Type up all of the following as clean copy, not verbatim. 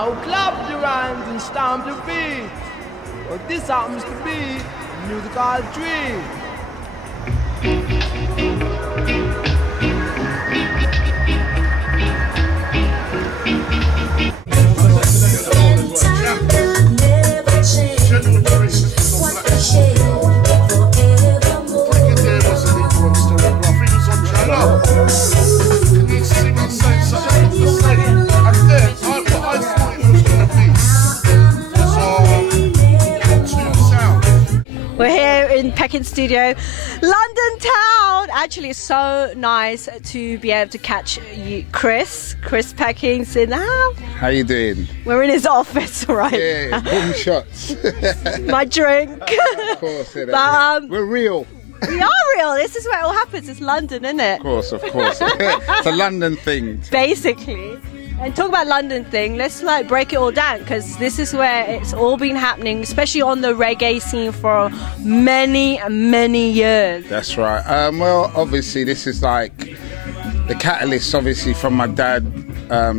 Now clap your hands and stamp your feet. Well, this happens to be a musical treat. We're here in Peckings Studio, London town. Actually, it's so nice to be able to catch you, Chris Peckings in the house. How you doing? We're in his office right Yeah, boom shots. My drink. Of course, we're real. We are real. This is where it all happens. It's London, isn't it? Of course. It's a London thing. Basically. And talk about London thing, let's like break it all down, because this is where it's all been happening, especially on the reggae scene for many years. That's right. Well, obviously this is like the catalyst, obviously, from my dad,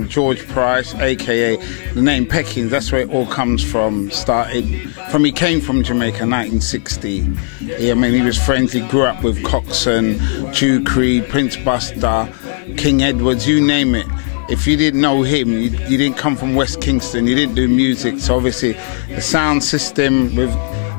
George Price, aka the name Peckings. That's where it all comes from. He came from Jamaica, 1960. I mean, he was friends. He grew up with Coxsone, Jew Creed, Prince Buster, King Edwards, you name it. If you didn't know him, you didn't come from West Kingston, you didn't do music. So obviously the sound system with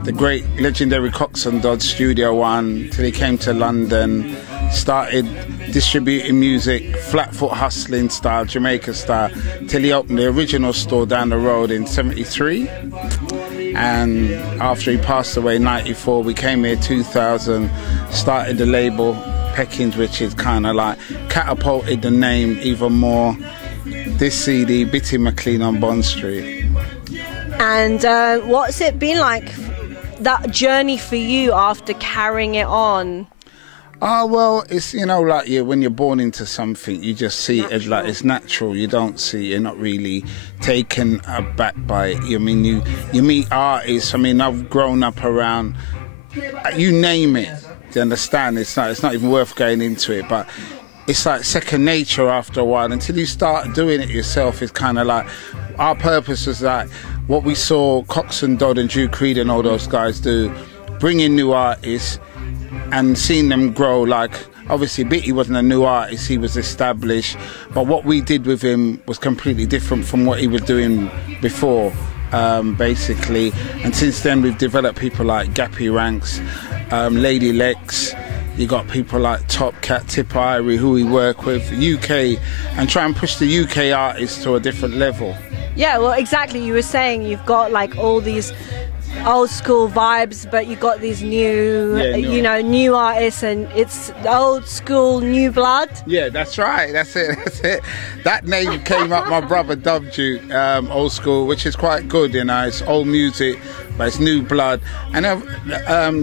the great legendary Coxsone Dodds Studio One, till he came to London, started distributing music, flatfoot hustling style, Jamaica style, till he opened the original store down the road in '73. And after he passed away in '94, we came here 2000, started the label Peckings, which is kind of like catapulted the name even more. This CD, Bitty McLean on Bond Street. And what's it been like, that journey for you after carrying it on? Well, it's, you know, like when you're born into something, you just see it as like it's natural. You don't see, you're not really taken aback by it. I mean, you meet artists. I mean, I've grown up around, you name it. Do you understand? It's not even worth going into it, but it's like second nature after a while. Until you start doing it yourself, it's kind of like, our purpose was like what we saw Coxsone Dodd and Jew Creed and all those guys do, bring in new artists and seeing them grow. Like, obviously Bitty wasn't a new artist, he was established, but what we did with him was completely different from what he was doing before. Basically, and since then we've developed people like Gappy Ranks, Lady Lex, you got people like Top Cat, Tip Irie, who we work with, UK, and try and push the UK artists to a different level. Yeah, well, exactly, you were saying you've got like all these old school vibes, but you got these new, new artists, and it's old school, new blood. Yeah, that's right. That's it. That name came up. My brother dubbed you old school, which is quite good. You know, it's old music, but it's new blood. And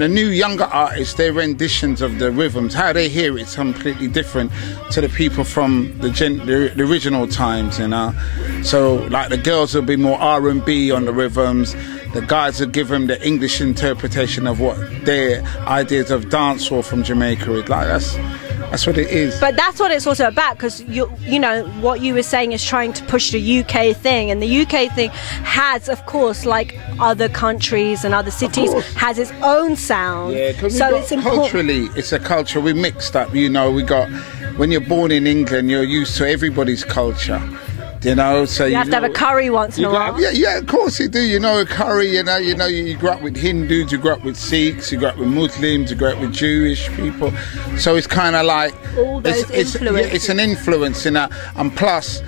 the new younger artists, their renditions of the rhythms, how they hear it's completely different to the people from the original times. You know, so like the girls will be more R&B on the rhythms. The guys will give them the English interpretation of what their ideas of dancehall from Jamaica is. Like, that's what it is. But that's what it's also about, because you know what you were saying is trying to push the UK thing, and the UK thing has, of course, like other countries and other cities, has its own sound. Yeah, because so it's culturally, it's a culture we mixed up. You know, we got, when you're born in England, you're used to everybody's culture. You know, so you have to have a curry once in a while. Yeah, of course you do. You know, a curry. You grew up with Hindus, you grew up with Sikhs, you grew up with Muslims, you grew up with Jewish people. So it's kind of like all those influences. It's an influence, you know, and plus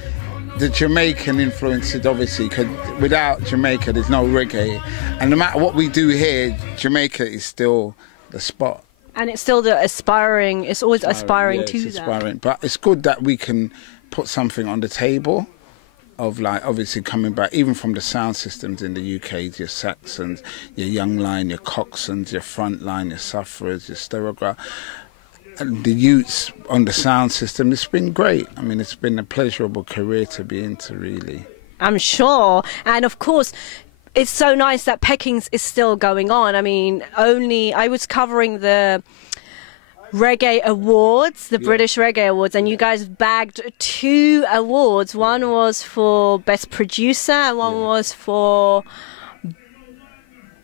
the Jamaican influence is obviously, because without Jamaica, there's no reggae, and no matter what we do here, Jamaica is still the spot. And it's still the aspiring. It's always aspiring to that. Aspiring, but it's good that we can put something on the table. Of like obviously coming back even from the sound systems in the UK, your Saxons, your Young Line, your Coxsones, your Frontline, your Sufferers, your Sterograph, and the youths on the sound system. It's been great. I mean, it's been a pleasurable career to be into, really. I'm sure. And of course, it's so nice that Peckings is still going on. I mean, I was covering the reggae awards, the British Reggae Awards, and you guys bagged 2 awards. One was for Best Producer and one was for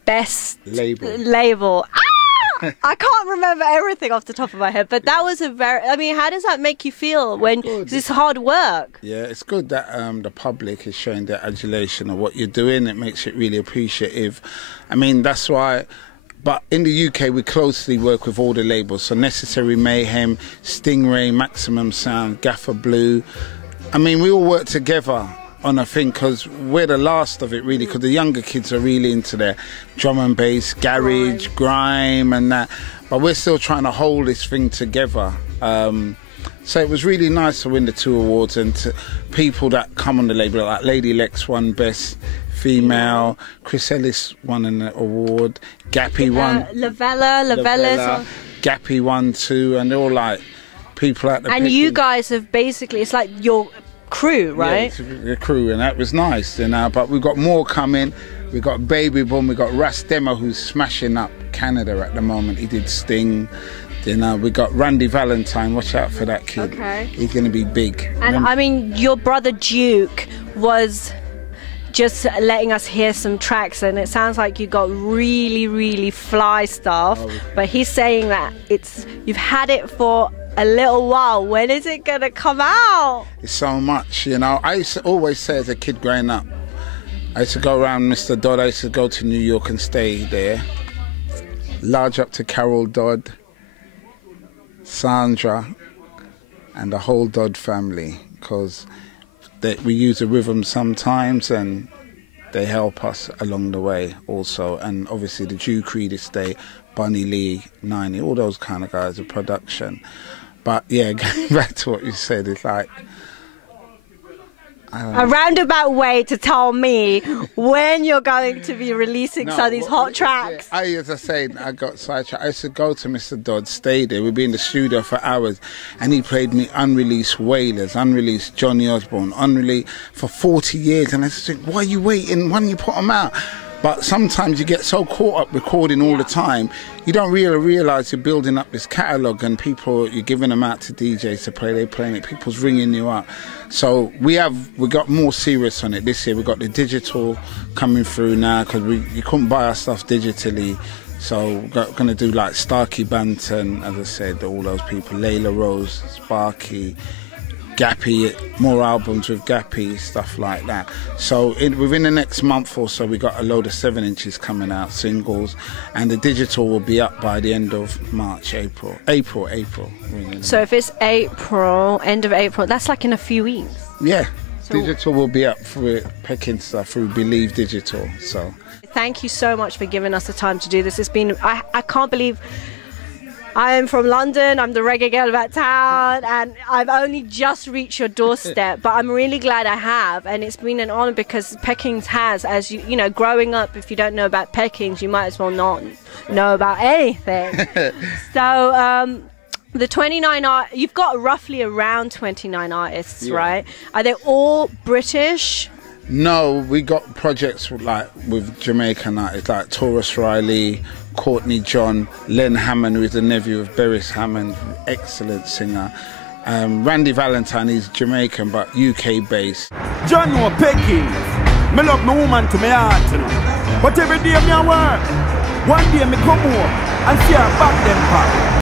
Best Label. Ah! I can't remember everything off the top of my head, but that was I mean, how does that make you feel when it's hard work? Yeah, it's good that the public is showing their adulation of what you're doing. It makes it really appreciative. I mean, that's why. But in the UK, we closely work with all the labels. So Necessary Mayhem, Stingray, Maximum Sound, Gaffer Blue. I mean, we all work together on a thing because we're the last of it, really, because the younger kids are really into their drum and bass, garage, grime and that. But we're still trying to hold this thing together. So it was really nice to win the 2 awards, and to people that come on the label, like Lady Lex won Best Female, Chris Ellis won an award, Gappy won, Lavella, Gappy won too, and they're all like people at the and you guys have basically, it's like your crew, right? Yeah, it's a crew, and that was nice, you know. But we've got more coming. We've got Baby Boom, we've got Ras Demo, who's smashing up Canada at the moment. He did Sting. You know, we got Randy Valentine. Watch out for that kid. Okay. He's going to be big. And I mean, your brother Duke was just letting us hear some tracks, and it sounds like you got really, really fly stuff. But he's saying that you've had it for a little while. When is it going to come out? It's so much, you know. I used to always say as a kid growing up, I used to go around Mr. Dodd. I used to go to New York and stay there. Large up to Carol Dodd, Sandra and the whole Dodd family, because we use the rhythm sometimes and they help us along the way also. And obviously the Jew Creedus Day, Bunny Lee, 90, all those kind of guys, the production. But yeah, going back to what you said, it's like a roundabout way to tell me when you're going to be releasing some of these hot tracks. Yeah, as I say, I got sidetracked. I used to go to Mr. Dodd, stay there. We'd be in the studio for hours, and he played me unreleased Wailers, unreleased Johnny Osborne, unreleased for 40 years. And I used to think, why are you waiting? Why don't you put them out? But sometimes you get so caught up recording all the time, you don't really realise you're building up this catalogue, and people, you're giving them out to DJs to play, they're playing it, people's ringing you up. So we got more serious on it this year. We got the digital coming through now, because you couldn't buy our stuff digitally. So we're going to do like Starkey Banton, as I said, all those people, Layla Rose, Sparky, Gappy, more albums with Gappy, stuff like that. So within the next month or so, we got a load of 7-inches coming out, singles, and the digital will be up by the end of March, April. Really. So if it's April, end of April, that's like in a few weeks. Yeah, so digital will be up for Peckings stuff through Believe Digital. So thank you so much for giving us the time to do this. It's been, I can't believe. I am from London, I'm the reggae girl about town, and I've only just reached your doorstep, but I'm really glad I have, and it's been an honour because Peckings has, as you know, growing up, if you don't know about Peckings, you might as well not know about anything. So, the 29 you've got roughly around 29 artists, right? Are they all British? No, we got projects like with Jamaican artists like Taurus Riley, Courtney John, Len Hammond, who is the nephew of Beres Hammond, excellent singer. Randy Valentine, he's Jamaican but UK based. John Peckings, me love my woman to my heart, you know. But every day me a work, one day me come home and see her back them back.